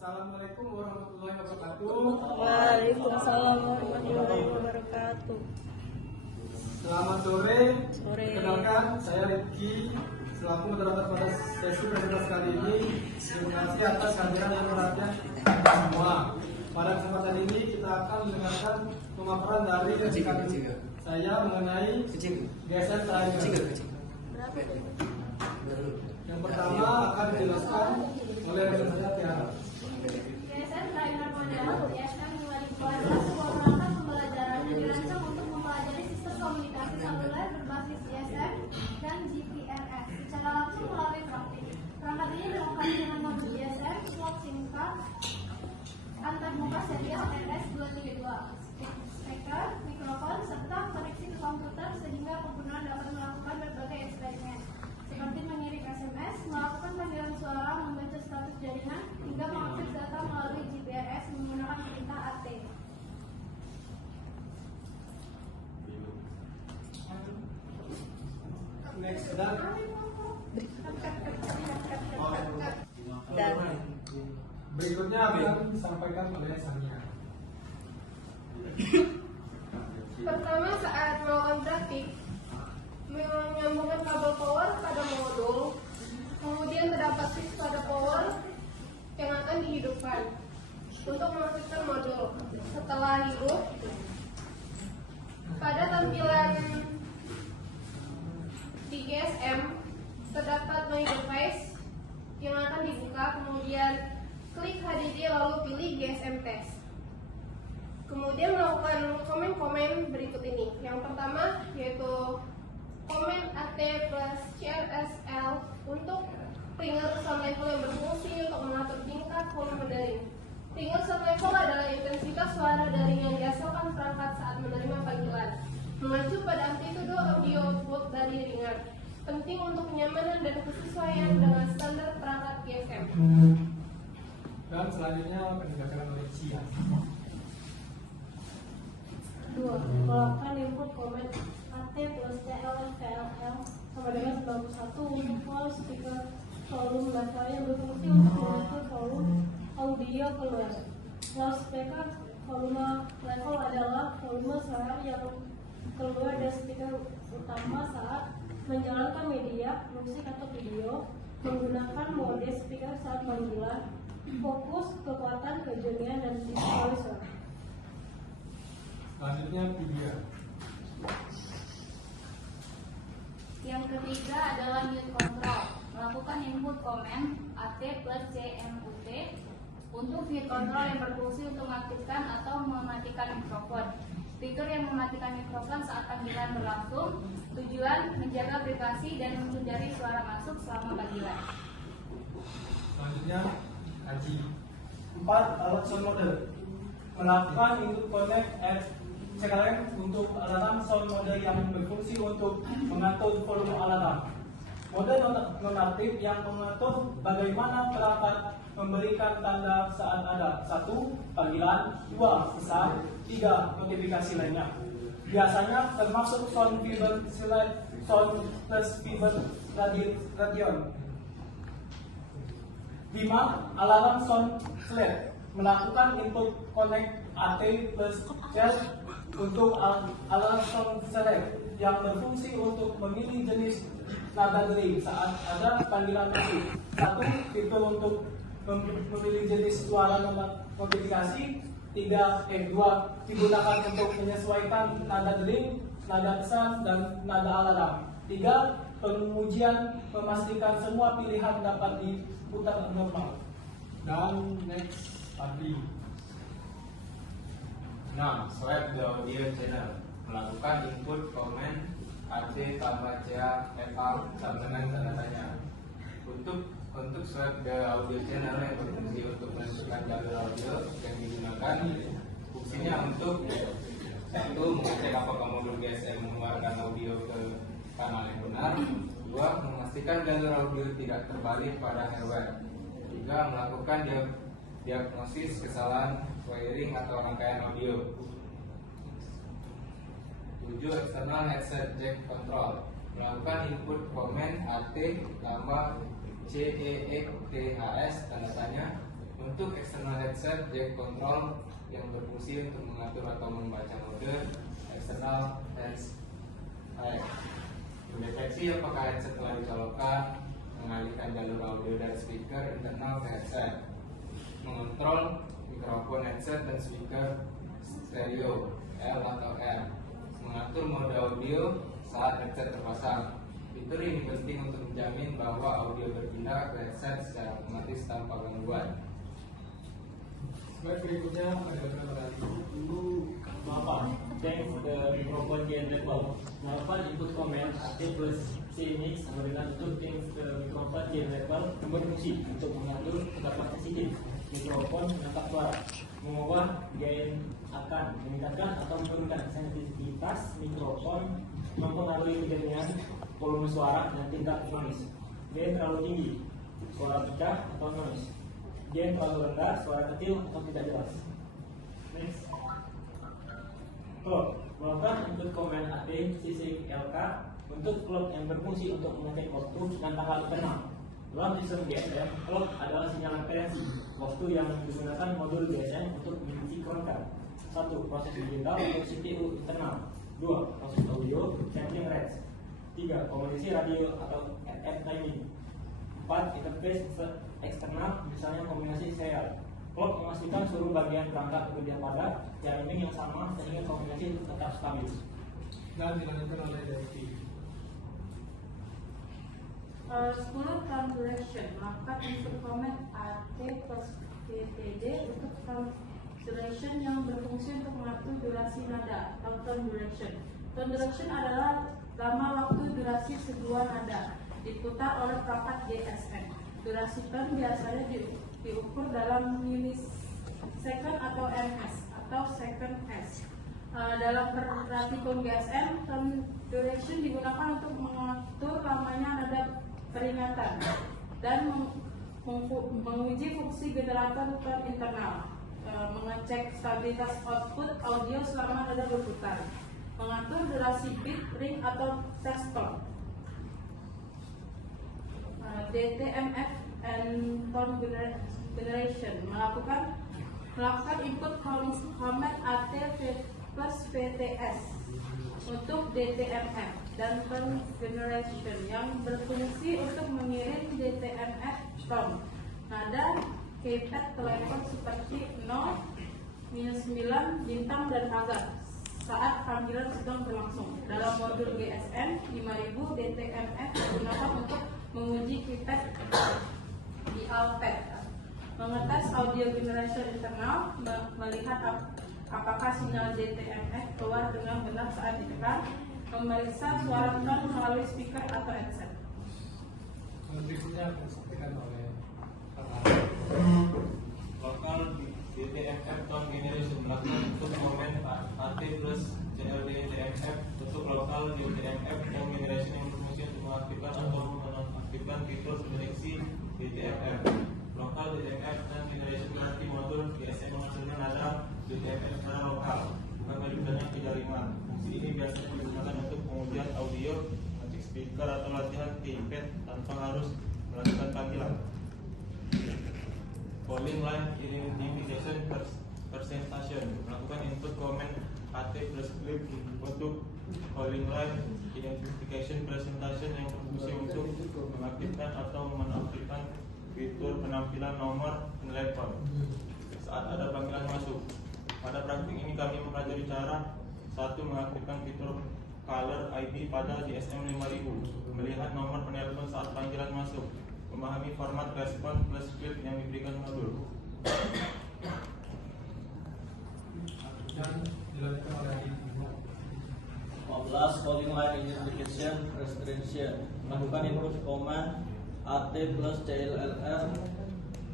Assalamualaikum warahmatullahi wabarakatuh. Waalaikumsalam warahmatullahi wabarakatuh. Selamat sore. Sore. Perkenalkan, saya Rifki selaku moderator pada sesi presentasi kali ini. Terima kasih atas kehadiran dan perhatian kita semua. Pada kesempatan ini kita akan mendengarkan pemaparan dari rekan saya mengenai GSM terakhir. Yang pertama akan dijelaskan oleh rekan saya Tiara. GSM Driver Model GSM 2012 sebuah perangkat pembelajaran yang dirancang untuk mempelajari sistem komunikasi seluler berbasis GSM dan GPRS secara langsung melalui praktik. Perangkat ini dilengkapi dengan modul GSM, slot singkat, antarmuka serial RS232, speaker, mikrofon, serta koneksi ke komputer sehingga pengguna dapat melakukan berbagai eksperimen seperti mengirim SMS, melakukan panggilan suara, membaca status jaringan, hingga mengakses data melalui GPRS menggunakan perintah AT. Next, dan berikutnya akan disampaikan oleh Sania. Pertama, saat melakukan praktik, menyambungkan kabel power pada modul, kemudian terdapat switch pada power yang akan dihidupkan untuk mengaktifkan modul. Setelah hidup, pada tampilan di GSM terdapat My Device yang akan dibuka, kemudian klik HDD lalu pilih GSM Test. Kemudian melakukan komen-komen berikut ini. Yang pertama yaitu komen AT plus CRSL untuk ringer sound level yang berfungsi untuk mengatur tingkat volume daring. Ringer sound level adalah intensitas suara daring yang dihasilkan perangkat saat menerima panggilan. Mengacu pada amplitudo audio output dari ringer. Penting untuk kenyamanan dan kesesuaian dengan standar perangkat GSM. Dan selanjutnya akan dibacakan oleh Cia. 2. Melakukan input komen AT plus TLF PLL sama dengan 91 untuk full speaker volume level yang berfungsi untuk mengatur volume audio keluar. Loudspeaker volume level adalah volume suara yang keluar dari speaker utama saat menjalankan media, musik atau video, menggunakan mode speaker saat panggilan, fokus, kekuatan, kejernihan, dan equalizer. Selanjutnya Vidya. Yang ketiga adalah mute control. Melakukan input komen AT plus CMUT untuk mute control yang berfungsi untuk mengaktifkan atau mematikan mikrofon. Speaker yang mematikan mikrofon saat panggilan berlangsung. Tujuan menjaga privasi dan menghindari suara masuk selama panggilan. Selanjutnya Aji. 4. Alat sound model. Melakukan input connect at CKLM untuk alarm sound model yang berfungsi untuk mengatur volume alarm. Mode nonaktif yang mengatur bagaimana perangkat memberikan tanda saat ada 1. Panggilan, 2. Pesan, 3. Notifikasi lainnya. Biasanya termasuk sound fiber select, sound plus fiber radion. 5. Alarm sound select. Melakukan input connect AT plus chat untuk alarm sound select yang berfungsi untuk memilih jenis nada dering saat ada panggilan musik. 1. Fitur untuk memilih jenis suara notifikasi. 2. Digunakan untuk menyesuaikan nada dering, nada pesan, dan nada alarm. 3. Pengujian memastikan semua pilihan dapat diputar normal. Dan next Fadli. 6. Swipe the audio channel. Melakukan input komen AT tambah CA FA sama dengan tanda tanya. Untuk swipe the audio channel yang berfungsi untuk menentukan jalur audio yang digunakan, fungsinya untuk 1. Mengecek apakah modul GSM mengeluarkan audio ke kanal yang benar. 2. Memastikan jalur audio tidak terbalik pada hardware. 3. Melakukan diagnosis kesalahan wiring atau rangkaian audio. 7. External headset jack control. Melakukan input komen AT tambah CEETHS tanda tanya untuk Untuk external headset jack control yang berfungsi untuk mengatur atau membaca mode external headset. Mendeteksi apakah headset telah dicolokkan, mengalihkan jalur audio dari speaker internal ke headset, mengontrol mikrofon headset dan speaker stereo L atau R, mengatur mode audio saat headset terpasang. Fitur ini penting untuk menjamin bahwa audio berpindah ke headset secara otomatis tanpa gangguan. Slide berikutnya adalah Apa? Change the microphone gain level. Melakukan input comment AT plus C mix sama dengan untuk change the microphone gain level yang berfungsi untuk mengatur kapasitas mikrofon menangkap suara, mengubah gain akan meningkatkan atau menurunkan sensitivitas mikrofon, mempengaruhi kejernihan volume suara dan tingkat noise. Gain terlalu tinggi, suara pecah atau noise. Gain terlalu rendah, suara kecil atau tidak jelas. Next. Clock. Melakukan input command AT CC LK untuk clock yang berfungsi untuk mengecek waktu dan tanggal internal. Dalam sistem GSM, clock adalah sinyal referensi waktu yang digunakan modul GSM untuk mensinkronkan 1. Proses digital untuk CPU internal, 2. Proses audio sampling rates, 3. Komunikasi radio atau FM timing, 4. Interface eksternal misalnya kombinasi serial. Clock memastikan seluruh bagian perangkat bekerja pada jamming yang sama sehingga komunikasi tetap stabil. dan dilanjutkan oleh Devi. 10 term duration, melakukan input comment AT plus PTD untuk term duration yang berfungsi untuk mengatur durasi nada atau term duration. Term duration adalah lama waktu durasi sebuah nada diputar oleh perangkat GSM. Durasi term biasanya diukur dalam milisecond atau ms atau second s. Dalam perhatian GSM, term duration digunakan untuk mengatur lamanya nada peringatan dan menguji fungsi generator term internal, mengecek stabilitas output audio selama nada berputar, mengatur durasi beat, ring atau test tone. DTMF and tone generation, melakukan input command AT plus VTS untuk DTMF dan tone generation yang berfungsi untuk mengirim DTMF tone nada keypad ke level seperti 0, -9, bintang dan agar saat panggilan sedang berlangsung. Dalam modul GSM 5000 DTMF digunakan untuk menguji keypad di Alpad, mengetes audio generation internal, melihat apakah sinyal DTMF keluar dengan benar saat ditekan, memeriksa suara tone melalui speaker atau headset. Berikutnya akan disampaikan oleh Lokal DTMF tone generation melakukan input comment AT plus CLD DTMF untuk lokal DTMF tone generation yang berfungsi untuk mengaktifkan atau menonaktifkan fitur pendeteksi DTMF. Lokal DTMF dan generation berarti modul GSM menghasilkan nada DTMF secara lokal, bukan merupakan penjaringan. Fungsi ini biasanya digunakan untuk pengujian audio, ngecek speaker atau latihan keypad tanpa harus melakukan panggilan. Calling line identification presentation, melakukan input comment AT plus clip untuk calling line identification presentation yang berfungsi untuk mengaktifkan atau menonaktifkan fitur penampilan nomor telepon saat ada panggilan masuk. Pada praktik ini kami mempelajari cara 1. Mengaktifkan fitur caller ID pada GSM 5000, melihat nomor penelpon saat panggilan masuk, memahami format respon plus script yang diberikan modul. dan dilanjutkan oleh Ibu. 15 calling line identification restriction, melakukan input command AT plus CLLR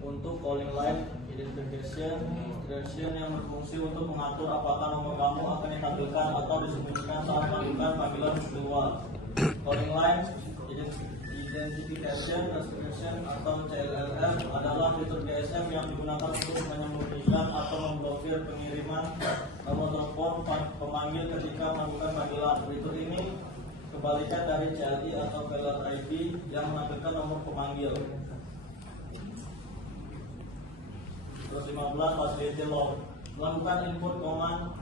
untuk calling line identification restriction yang berfungsi untuk mengatur apakah nomor kamu akan ditampilkan atau disembunyikan saat melakukan panggilan keluar. Calling line identification restriction atau CLLR adalah fitur GSM yang digunakan untuk menyembunyikan atau memblokir pengiriman nomor telepon pemanggil ketika melakukan panggilan. Fitur ini kebalikan dari CLI atau caller ID yang menampilkan nomor pemanggil. 115 facility log. Melakukan input command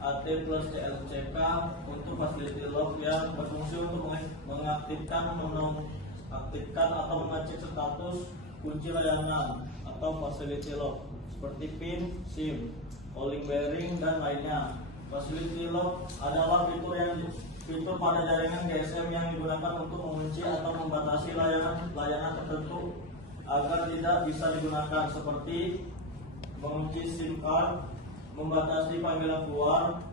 AT plus CLCK untuk facility log yang berfungsi untuk mengaktifkan, menonaktifkan atau mengecek status kunci layanan atau facility log seperti PIN, SIM, calling bearing dan lainnya. Facility log adalah fitur pada jaringan GSM yang digunakan untuk mengunci atau membatasi layanan tertentu agar tidak bisa digunakan, seperti mengunci SIM card, membatasi panggilan keluar,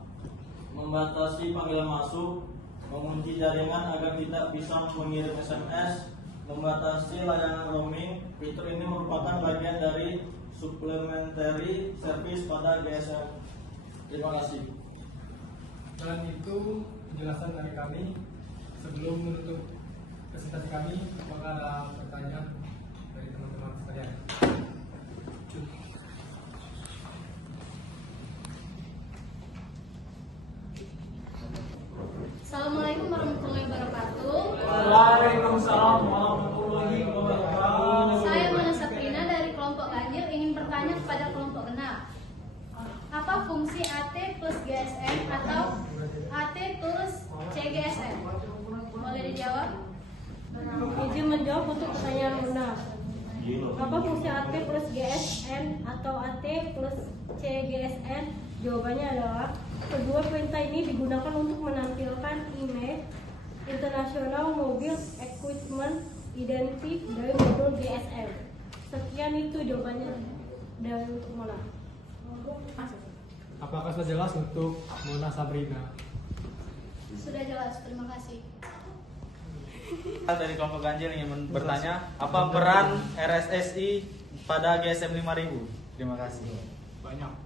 membatasi panggilan masuk, mengunci jaringan agar tidak bisa mengirim SMS, membatasi layanan roaming. Fitur ini merupakan bagian dari supplementary service pada GSM. Terima kasih. Dan itu penjelasan dari kami. Sebelum menutup presentasi kami, apakah ada pertanyaan dari teman-teman sekalian? Assalamualaikum warahmatullahi wabarakatuh. Waalaikumsalam warahmatullahi wabarakatuh. Saya Mona Sabrina dari kelompok ganjil ingin bertanya kepada kelompok genap. Apa fungsi AT plus GSM atau AT plus CGSM? Boleh dijawab? Izin menjawab untuk pertanyaan Muna. Apa fungsi AT plus GSM atau AT plus CGSM? Jawabannya adalah kedua perintah ini digunakan untuk menampilkan image International Mobile Equipment Identity dari modul GSM. Sekian itu jawabannya dari untuk Mona. Apakah sudah jelas untuk Mona Sabrina? Sudah jelas, terima kasih. Dari kelompok ganjil ingin bertanya, apa peran RSSI pada GSM 5000? Terima kasih. Banyak.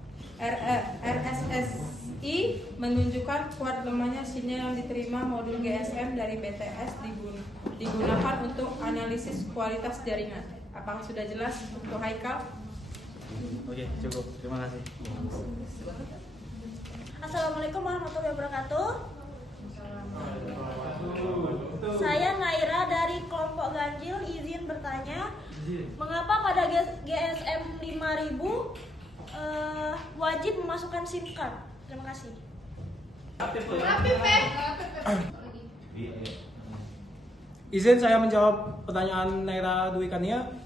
RSSI menunjukkan kuat lemahnya sinyal yang diterima modul GSM dari BTS digunakan untuk analisis kualitas jaringan. Apakah sudah jelas untuk Haikal? Oke, cukup. Terima kasih. Assalamualaikum warahmatullahi wabarakatuh. Saya Naira dari kelompok ganjil izin bertanya, mengapa pada GSM 5000 wajib memasukkan SIM card? Terima kasih. Izin saya menjawab pertanyaan Naira Dwi Kania.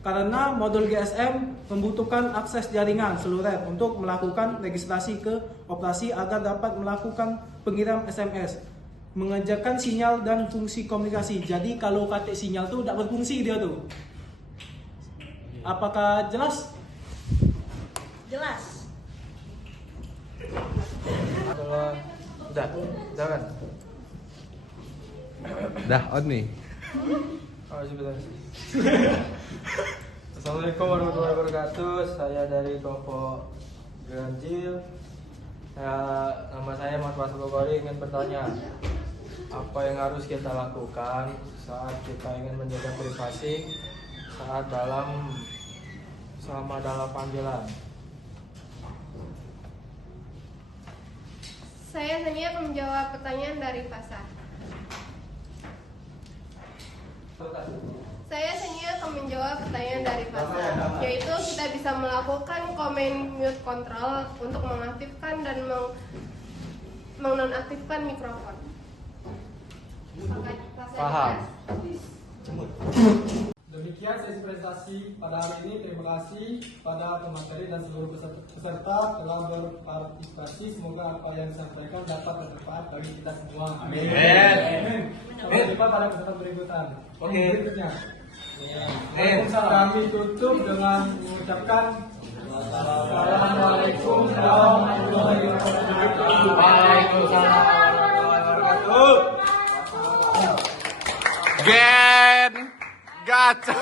Karena modul GSM membutuhkan akses jaringan seluler untuk melakukan registrasi ke operasi agar dapat melakukan pengiriman SMS, mengejarkan sinyal dan fungsi komunikasi. Jadi kalau katik sinyal tuh tidak berfungsi dia tuh. Apakah jelas? Jelas. Udah kan? Dah on nih. Oh, sebentar. Assalamualaikum warahmatullahi wabarakatuh. Saya dari kelompok ganjil. Nama saya Mas Fatul Bogori, ingin bertanya, apa yang harus kita lakukan saat kita ingin menjaga privasi selama dalam panggilan? Saya Tania akan menjawab pertanyaan dari Pasar. Saya Tania akan menjawab pertanyaan dari Pasar, yaitu kita bisa melakukan command mute control untuk mengaktifkan dan menonaktifkan mikrofon. Paham. Demikian sesi presentasi pada hari ini. Terima kasih pada pemateri dan seluruh peserta telah berpartisipasi. Semoga apa yang disampaikan dapat bermanfaat bagi kita semua. Amin. Sampai jumpa pada kesempatan berikutnya. Berikutnya. Kami tutup dengan mengucapkan Assalamualaikum warahmatullahi wabarakatuh. Waalaikumsalam warahmatullahi wabarakatuh. Gen, gacha.